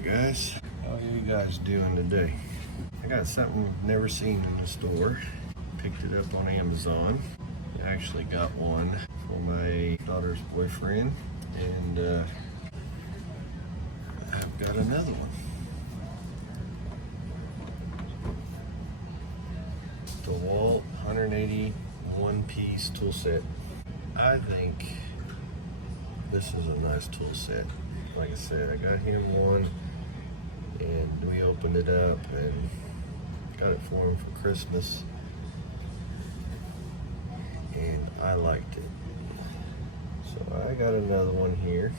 Alright guys, how are you guys doing today? I got something I've never seen in the store. Picked it up on Amazon. I actually got one for my daughter's boyfriend, and I've got another one. Dewalt 180 one-piece tool set. I think this is a nice tool set. Like I said, I got him one and we opened it up and got it for him for Christmas, and I liked it. So I got another one here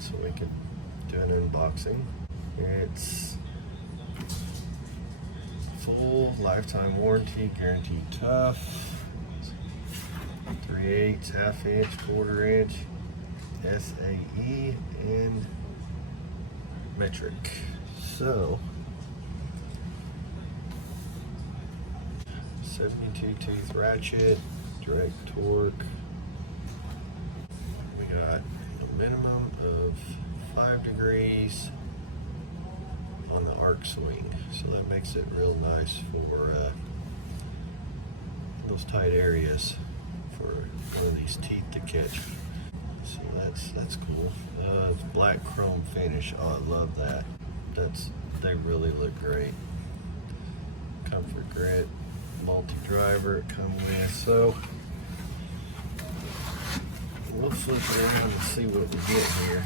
so we can do an unboxing. It's full lifetime warranty, guaranteed tough, 3/8, half inch, 1/4 inch, SAE, and metric. So 72 tooth ratchet, direct torque. We got a minimum of 5 degrees on the arc swing, so that makes it real nice for those tight areas for one of these teeth to catch. So that's cool. It's black chrome finish. Oh, I love that. They really look great. Comfort grit, multi-driver it comes with. So we'll flip it around and see what we get here.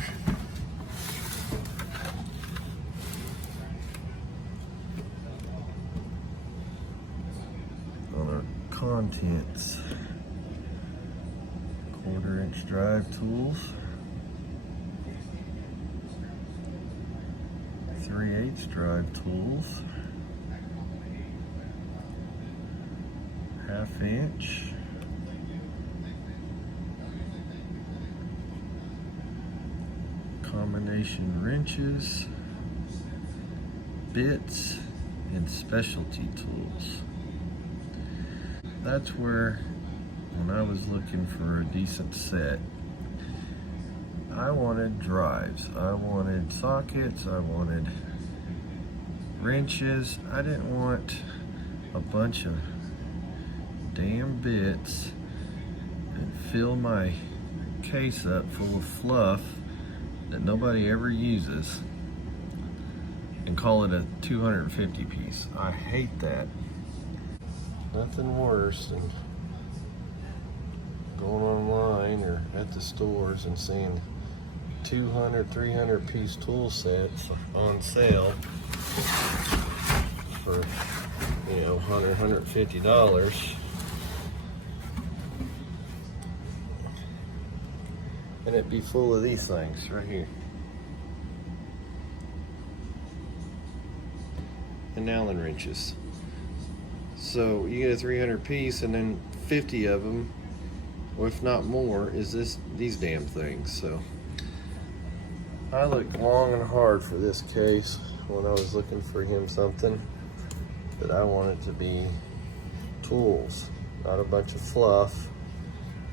On our contents, 1/4 inch drive tools, 3/8 drive tools, half inch, combination wrenches, bits, and specialty tools. That's where, when I was looking for a decent set, I wanted drives, I wanted sockets, I wanted wrenches. I didn't want a bunch of damn bits and fill my case up full of fluff that nobody ever uses and call it a 250 piece. I hate that. Nothing worse than going online or at the stores and seeing 200, 300 piece tool sets on sale for, you know, $100, $150. And it'd be full of these things right here. And Allen wrenches. So you get a 300 piece and then 50 of them, or if not more, is these damn things. So I looked long and hard for this case when I was looking for him something that I wanted to be tools, not a bunch of fluff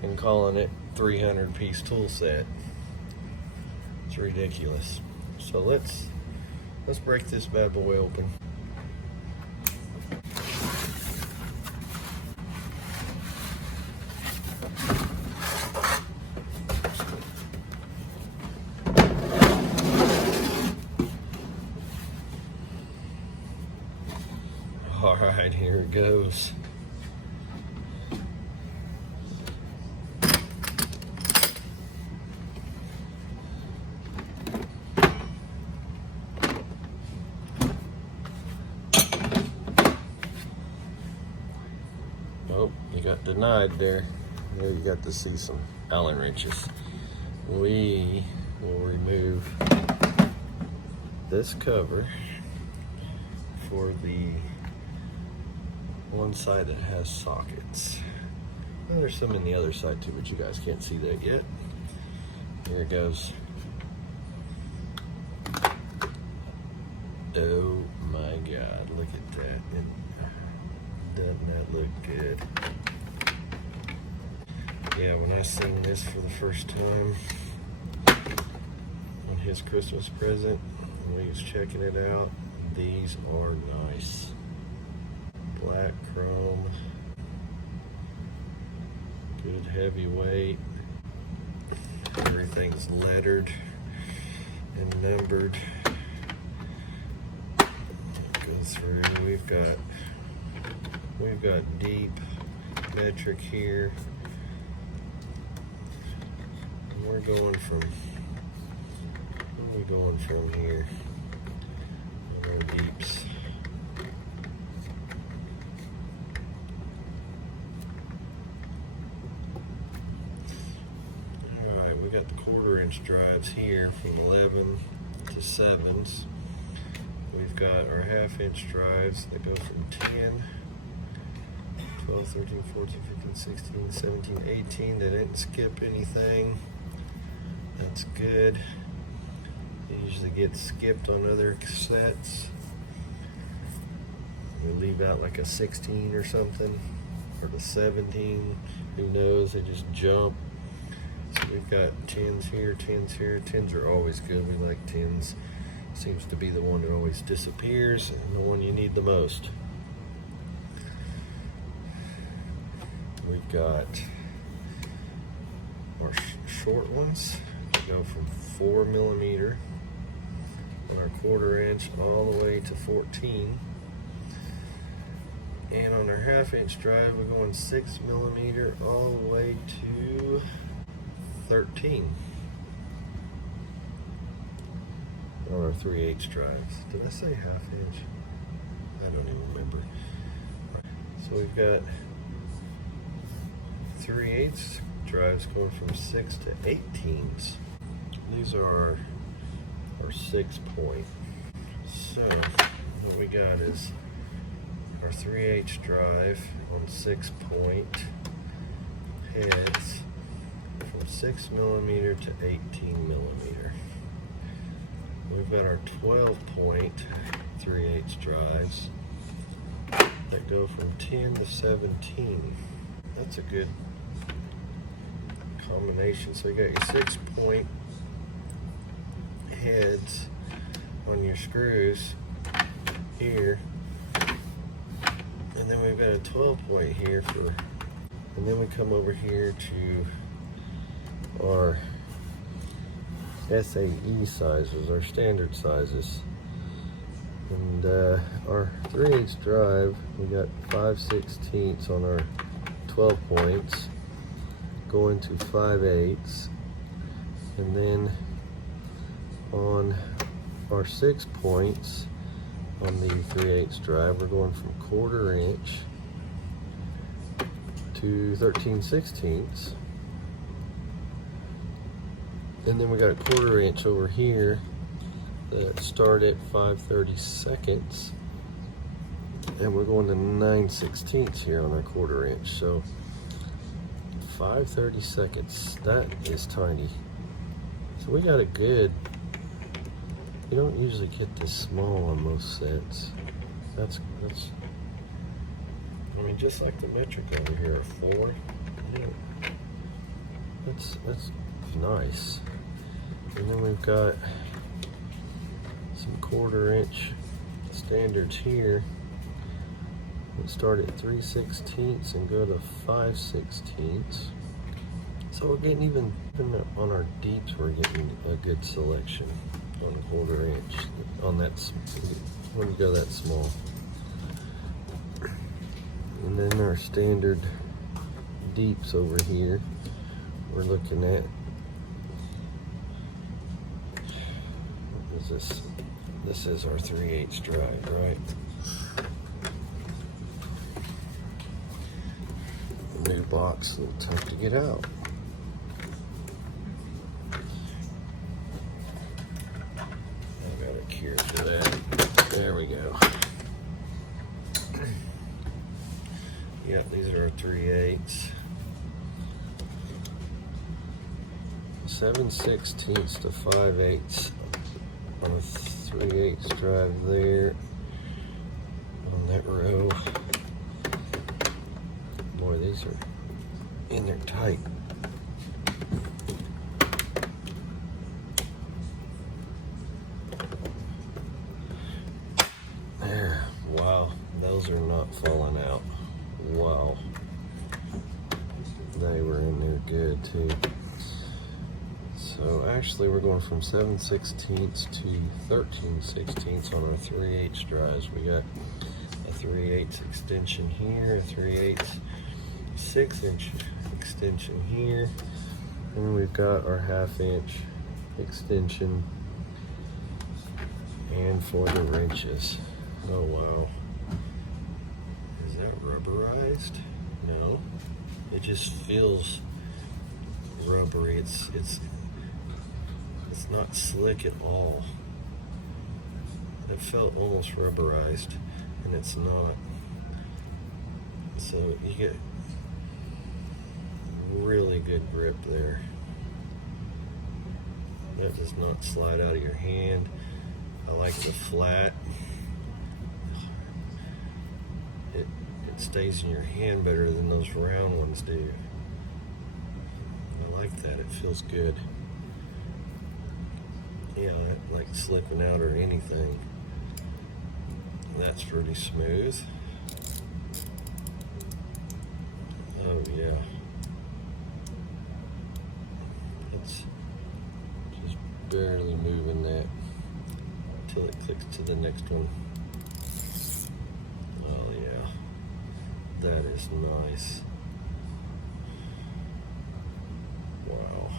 and calling it 300 piece tool set. It's ridiculous. So let's break this bad boy open. All right, here it goes. Oh, you got denied there. There you got to see some Allen wrenches. We will remove this cover for the one side that has sockets. Well, there's some in the other side too, but you guys can't see that yet. Here it goes. Oh my God, look at that. Doesn't that look good? Yeah, when I seen this for the first time on his Christmas present, and we was checking it out. These are nice. Black chrome, good heavy weight. Everything's lettered and numbered. Go through. We've got deep metric here. And we're going from. Where are we going from here? Our deeps. Alright, we got the 1/4 inch drives here from 11 to 7s. We've got our 1/2 inch drives that go from 10, 12, 13, 14, 15, 16, 17, 18. They didn't skip anything. That's good. They usually get skipped on other cassettes. We leave out like a 16 or something, or the 17, who knows, they just jump. So we've got 10s here, 10s here. 10s are always good, we like 10s. Seems to be the one that always disappears and the one you need the most. We've got our short ones, they go from 4mm on our 1/4 inch all the way to 14. And on our 1/2 inch drive, we're going 6mm all the way to 13. On our 3/8 drives. Did I say 1/2 inch? I don't even remember. So we've got 3/8 drives going from 6 to 18s. These are our 6-point. So what we got is our 3/8 drive on 6-point heads from 6mm to 18mm. We've got our 12-point 3/8 drives that go from 10 to 17. That's a good combination. So you got your 6-point heads on your screws here, and then we've got a 12-point here for, and then we come over here to our SAE sizes, our standard sizes. And our 3/8 drive, we got 5/16 on our 12 points, going to 5/8, and then on our 6 points on the 3/8 drive, we're going from 1/4 inch to 13/16. And then we got a 1/4 inch over here that start at 5/32, and we're going to 9/16 here on our 1/4 inch. So 5/32, that is tiny. So we got a good, you don't usually get this small on most sets. That's I mean, just like the metric over here, a 4. Yeah, that's nice. And then we've got some 1/4 inch standards here that start at 3/16 and go to 5/16. So we're getting even on our deeps, we're getting a good selection on 1/4 inch on that when you go that small. And then our standard deeps over here, we're looking at, what is this? This is our 3/8 drive, right? The new box, a little tough to get out. I got a cure for that. There we go. Yep, these are our 3/8. 7/16 to 5/8 on a 3/8 drive there on that row. Boy, these are in there tight. Those are not falling out. Wow. They were in there good too. So actually we're going from 7/16 to 13/16 on our 3/8 drives. We got a 3/8 extension here, a 3/8 6-inch extension here, and we've got our 1/2-inch extension and for the wrenches. Oh wow. Is that rubberized? No. It just feels rubbery. It's not slick at all. It felt almost rubberized, and it's not. So you get really good grip there. That does not slide out of your hand. I like the flat. It stays in your hand better than those round ones do. I like that. It feels good. Yeah, not like slipping out or anything. That's pretty smooth. Oh yeah. It's just barely moving that until it clicks to the next one. Oh yeah. That is nice. Wow.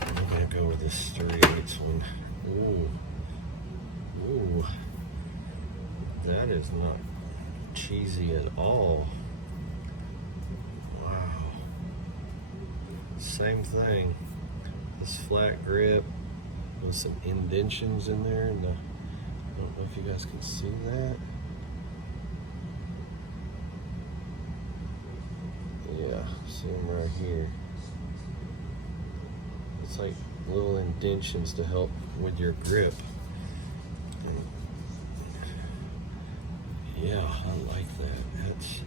I'm gonna go with this 3/8 one. Ooh. Ooh. That is not cheesy at all. Wow. Same thing. This flat grip with some indentions in there, and I don't know if you guys can see that. Yeah, see them right here. It's like little indentions to help with your grip. And yeah, I like that. That's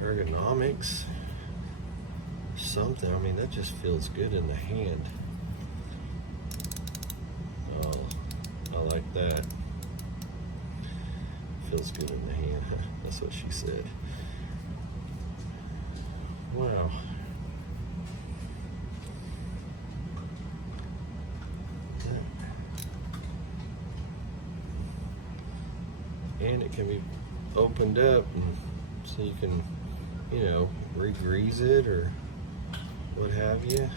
ergonomics, something. I mean, that just feels good in the hand. Oh, I like that. Feels good in the hand. That's what she said. Wow. And it can be opened up, and so you can, you know, re-grease it or what have you.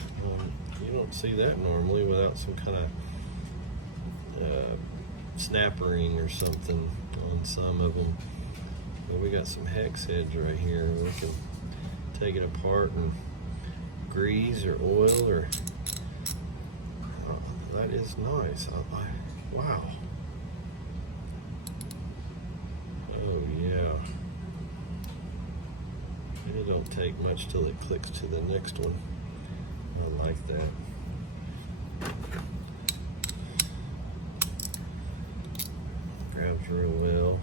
You don't see that normally without some kind of snap ring or something on some of them. But we got some hex heads right here. We can take it apart and grease or oil or. Oh, that is nice. Wow. Oh yeah. And it don't take much till it clicks to the next one. I like that. Grabs real well.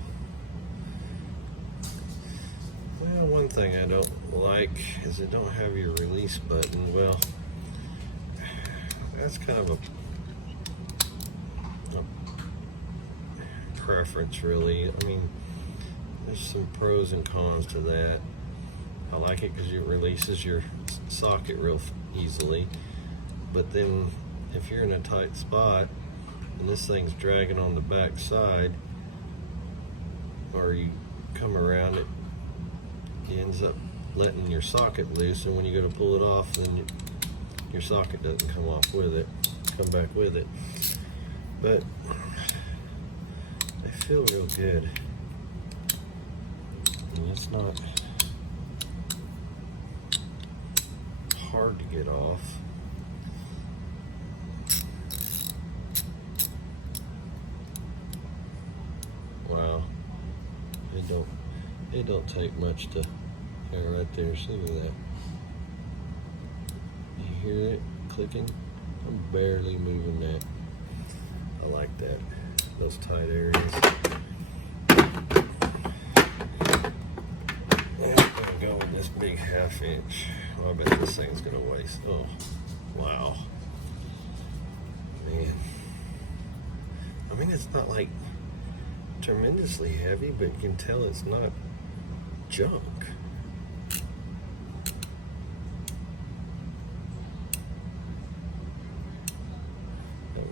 Well, one thing I don't like is it don't have your release button. Well, that's kind of a preference, really. I mean, there's some pros and cons to that. I like it because it releases your socket real easily, but then if you're in a tight spot and this thing's dragging on the back side, or you come around it, ends up letting your socket loose, and when you go to pull it off, then your socket doesn't come back with it. But they feel real good. And it's not hard to get off. Wow. It don't take much to. Yeah, right there, see that? You hear it clicking? I'm barely moving that. I like that. Those tight areas. 1/2 inch. I bet this thing's gonna waste. Oh, wow. Man. I mean, it's not like tremendously heavy, but you can tell it's not junk.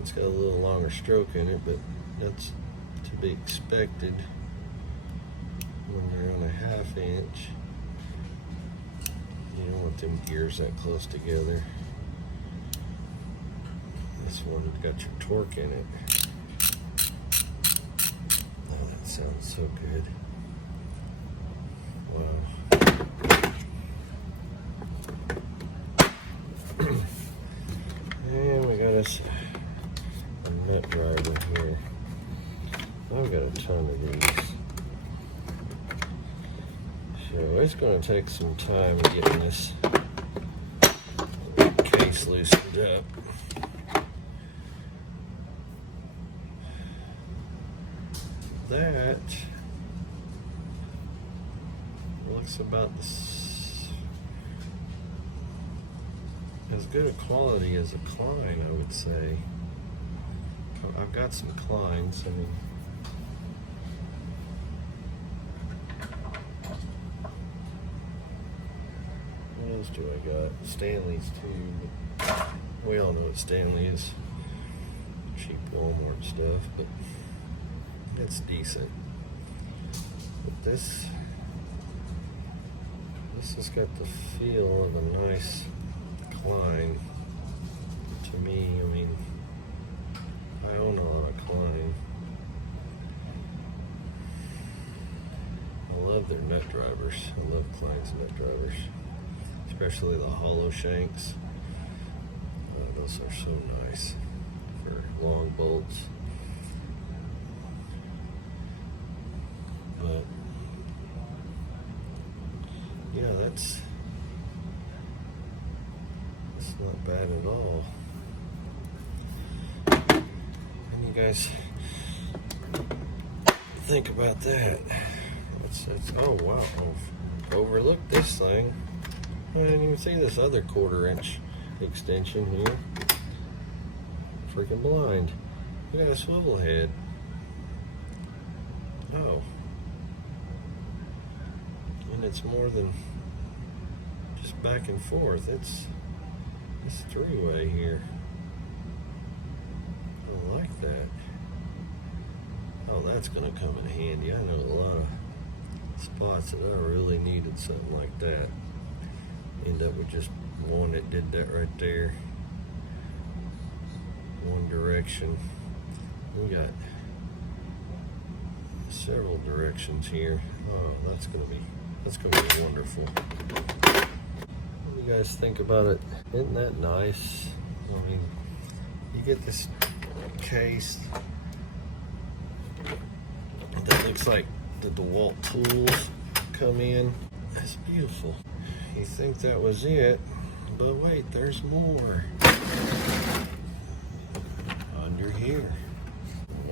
It's got a little longer stroke in it, but that's to be expected when you're on 1/2 inch. You don't want them gears that close together. This one's got your torque in it. Oh, that sounds so good. Wow. And we got us a nut driver here. I've got a ton of these. So it's going to take some time getting this case loosened up. That looks about as good a quality as a Klein, I would say. I've got some Kleins. I mean, what else do I got? Stanley's too. We all know what Stanley is. Cheap Walmart stuff, but it's decent. But this has got the feel of a nice Klein to me. I mean, I own a lot of Klein. I love their nut drivers. I love Klein's nut drivers, especially the hollow shanks. Those are so nice for long bolts. But yeah, that's not bad at all. And you guys think about that. It's oh wow, I've overlooked this thing. I didn't even see this other 1/4 inch extension here. Freaking blind. We got a swivel head. Oh. And it's more than just back and forth. It's 3-way here. I like that. Oh, that's gonna come in handy. I know a lot of spots that I really needed something like that. End up with just one that did that right there. One direction. We got several directions here. Oh, that's gonna be wonderful. What do you guys think about it? Isn't that nice? I mean, you get this case that looks like the Dewalt tools come in. That's beautiful. You think that was it, but wait, there's more. Under here.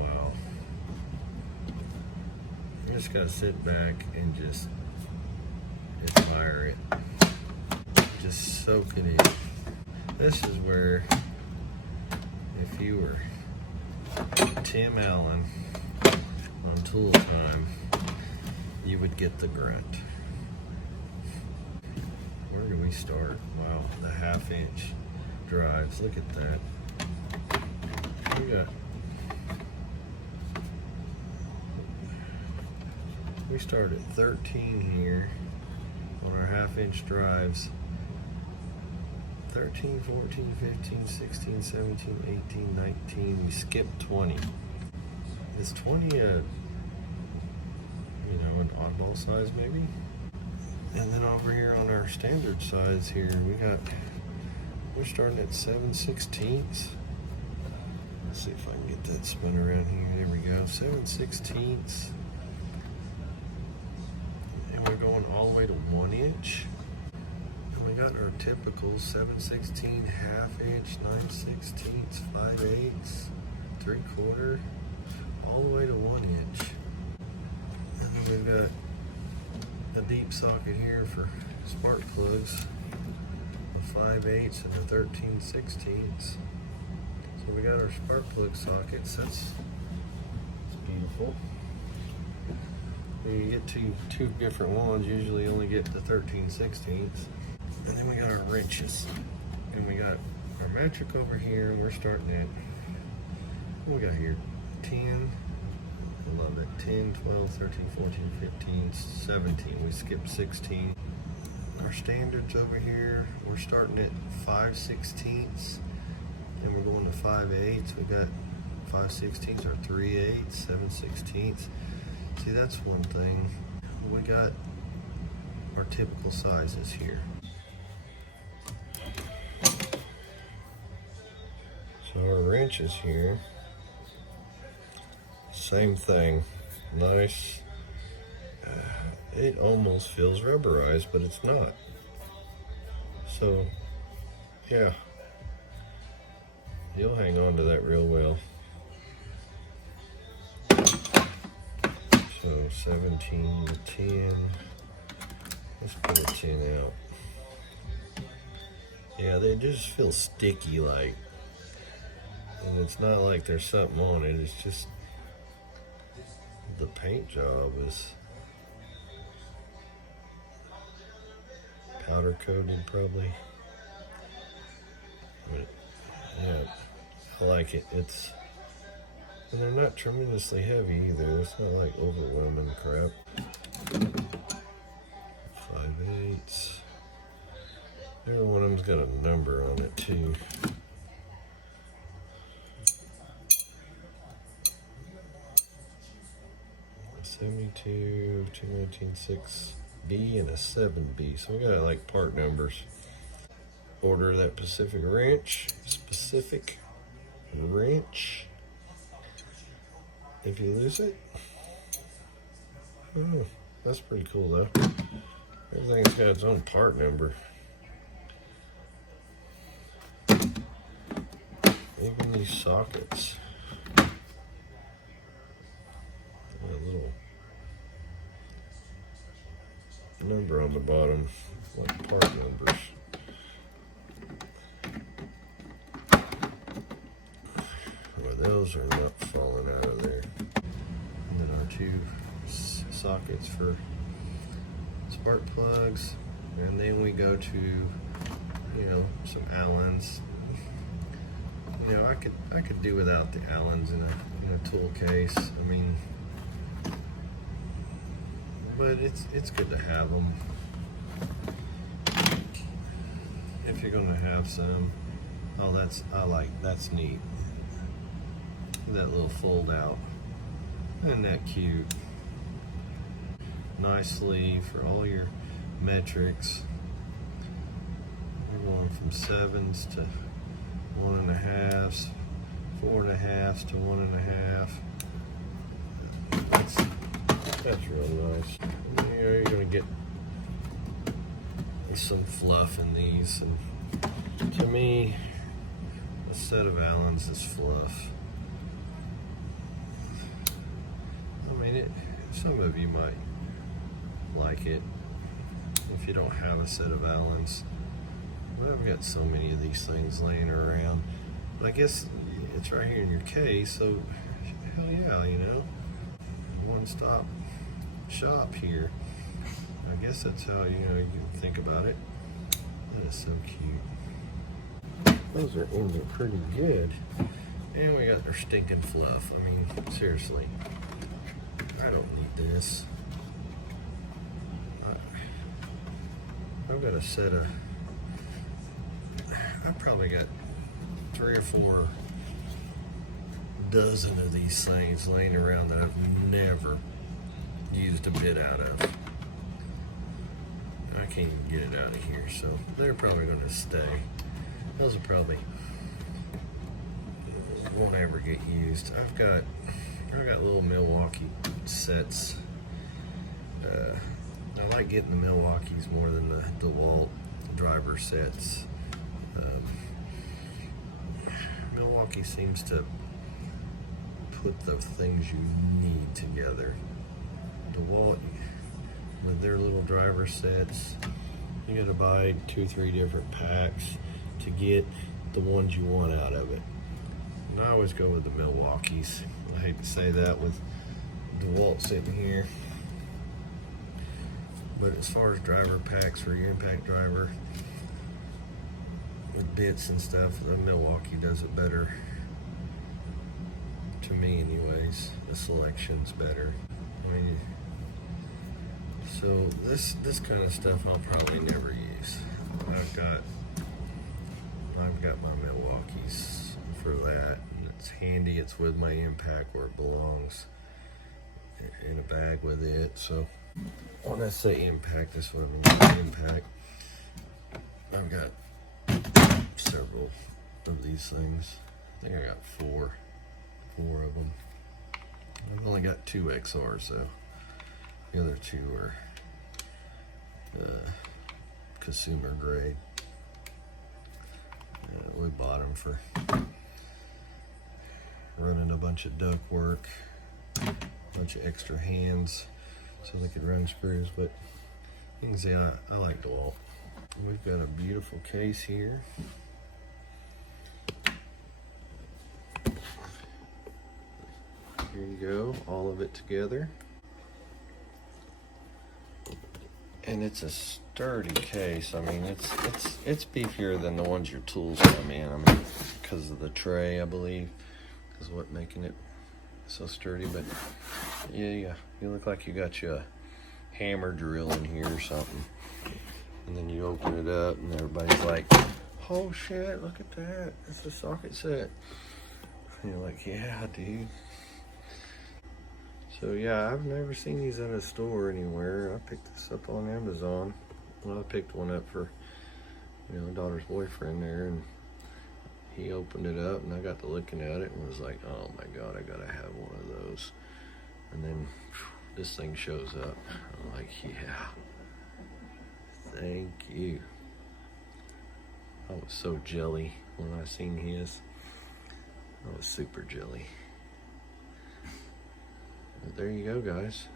Wow. You just gotta sit back and just admire it. Just soak it in. This is where, if you were Tim Allen on Tool Time, you would get the grunt. Where do we start? Wow, the 1/2 inch drives. Look at that. We start at 13 here on our 1/2 inch drives. 13, 14, 15, 16, 17, 18, 19. We skipped 20. Is 20 an oddball size maybe? And then over here on our standard size here, we're starting at 7/16. Let's see if I can get that spun around here. There we go, 7/16. And we're going all the way to 1 inch. And we got our typical 7/16, 1/2 inch, 9/16, 5/8, 3/4, all the way to 1 inch. And then we've got a deep socket here for spark plugs, the 5/8 and the 13/16. So we got our spark plug sockets. That's beautiful. When you get two different ones, usually only get the 13/16. And then we got our wrenches. And we got our metric over here, and we're starting at, what we got here? 10, I love it, 10, 12, 13, 14, 15, 17. We skipped 16. Our standards over here, we're starting at 5/16, and we're going to 5/8. We got 5/16 or 3/8, 7/16. See, that's one thing. We got our typical sizes here. So our wrenches here, same thing. Nice. It almost feels rubberized, but it's not. So, yeah, you'll hang on to that real well. So 17 to 10. Let's put a 10 out. Yeah, they just feel sticky like. And it's not like there's something on it, it's just the paint job is powder coated probably. But yeah, I like it. And they're not tremendously heavy either. It's not like overwhelming crap. 5/8. Every one of them's got a number on it too. A 72, 219.6B, and a 7B. So we got like part numbers. Order that specific wrench. If you lose it, oh, that's pretty cool though. Everything's got its own part number. Even these sockets. A little number on the bottom, like part numbers. Well, those are not falling out of there. And then our two sockets for spark plugs, and then we go to, you know, some Allens. You know, I could do without the Allens in a tool case. I mean, but it's good to have them if you're gonna have some. Oh, that's neat. That little fold out. Isn't that cute? Nice sleeve for all your metrics. We're going from 7s to 1.5s, 4.5s to 1.5. That's real nice. And, you know, you're gonna get some fluff in these, and to me, a set of Allens is fluff. I mean, some of you might like it if you don't have a set of Allens. But I've got so many of these things laying around. But I guess it's right here in your case, so hell yeah, you know. One-stop shop here. I guess that's how you can think about it. That is so cute. Those are ending pretty good. And we got their stinking fluff. I mean, seriously. I don't need this. I've got a set of, I've probably got 3 or 4 dozen of these things laying around that I've never used a bit out of. I can't even get it out of here, so they're probably going to stay. Those are probably won't ever get used. I've got little Milwaukee sets. I like getting the Milwaukees more than the Dewalt driver sets. Milwaukee seems to put the things you need together. Dewalt, with their little driver sets, You gotta buy 2-3 different packs to get the ones you want out of it. And I always go with the Milwaukees. I hate to say that with Dewalt sitting here. But as far as driver packs for your impact driver, with bits and stuff, the Milwaukee does it better. To me anyways, the selection's better. I mean, so this kind of stuff I'll probably never use. I've got my Milwaukees for that, and it's handy. It's with my impact where it belongs, in a bag with it. So when I say impact, that's what I mean. Impact. I've got several of these things. I think I got four of them. I've only got 2 XRs though. The other 2 are consumer grade. We bought them for running a bunch of duct work, a bunch of extra hands so they could run screws, but you can see I like Dewalt. We've got a beautiful case here. Here you go, all of it together. And it's a sturdy case. I mean, it's beefier than the ones your tools come in. I mean, because of the tray, I believe, is what making it so sturdy. But yeah, you look like you got you a hammer drill in here or something. And then you open it up, and everybody's like, "Oh shit! Look at that! It's a socket set." And you're like, "Yeah, dude." So yeah, I've never seen these in a store anywhere. I picked this up on Amazon. Well, I picked one up for, daughter's boyfriend there, and he opened it up, and I got to looking at it and was like, oh my God, I gotta have one of those. And then this thing shows up. I'm like, yeah, thank you. I was so jelly when I seen his. I was super jelly. But there you go, guys.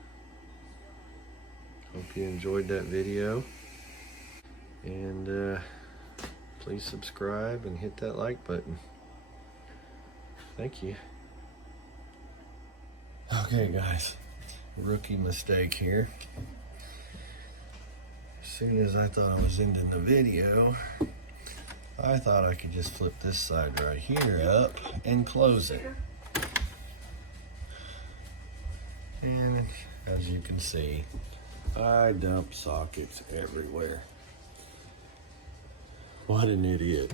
Hope you enjoyed that video. And please subscribe and hit that like button. Thank you. Okay, guys. Rookie mistake here. As soon as I thought I was ending the video, I thought I could just flip this side right here up and close it. And as you can see, I dump sockets everywhere. What an idiot.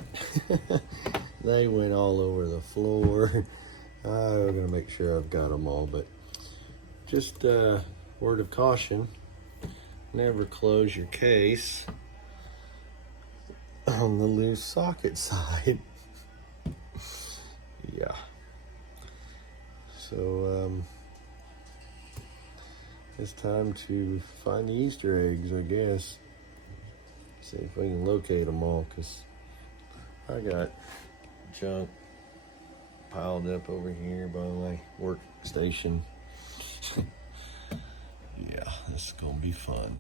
They went all over the floor. I'm gonna make sure I've got them all, but just a word of caution, never close your case on the loose socket side. Yeah. So, it's time to find the Easter eggs, I guess. See if we can locate them all, because I got junk piled up over here by my workstation. Yeah, this is gonna be fun.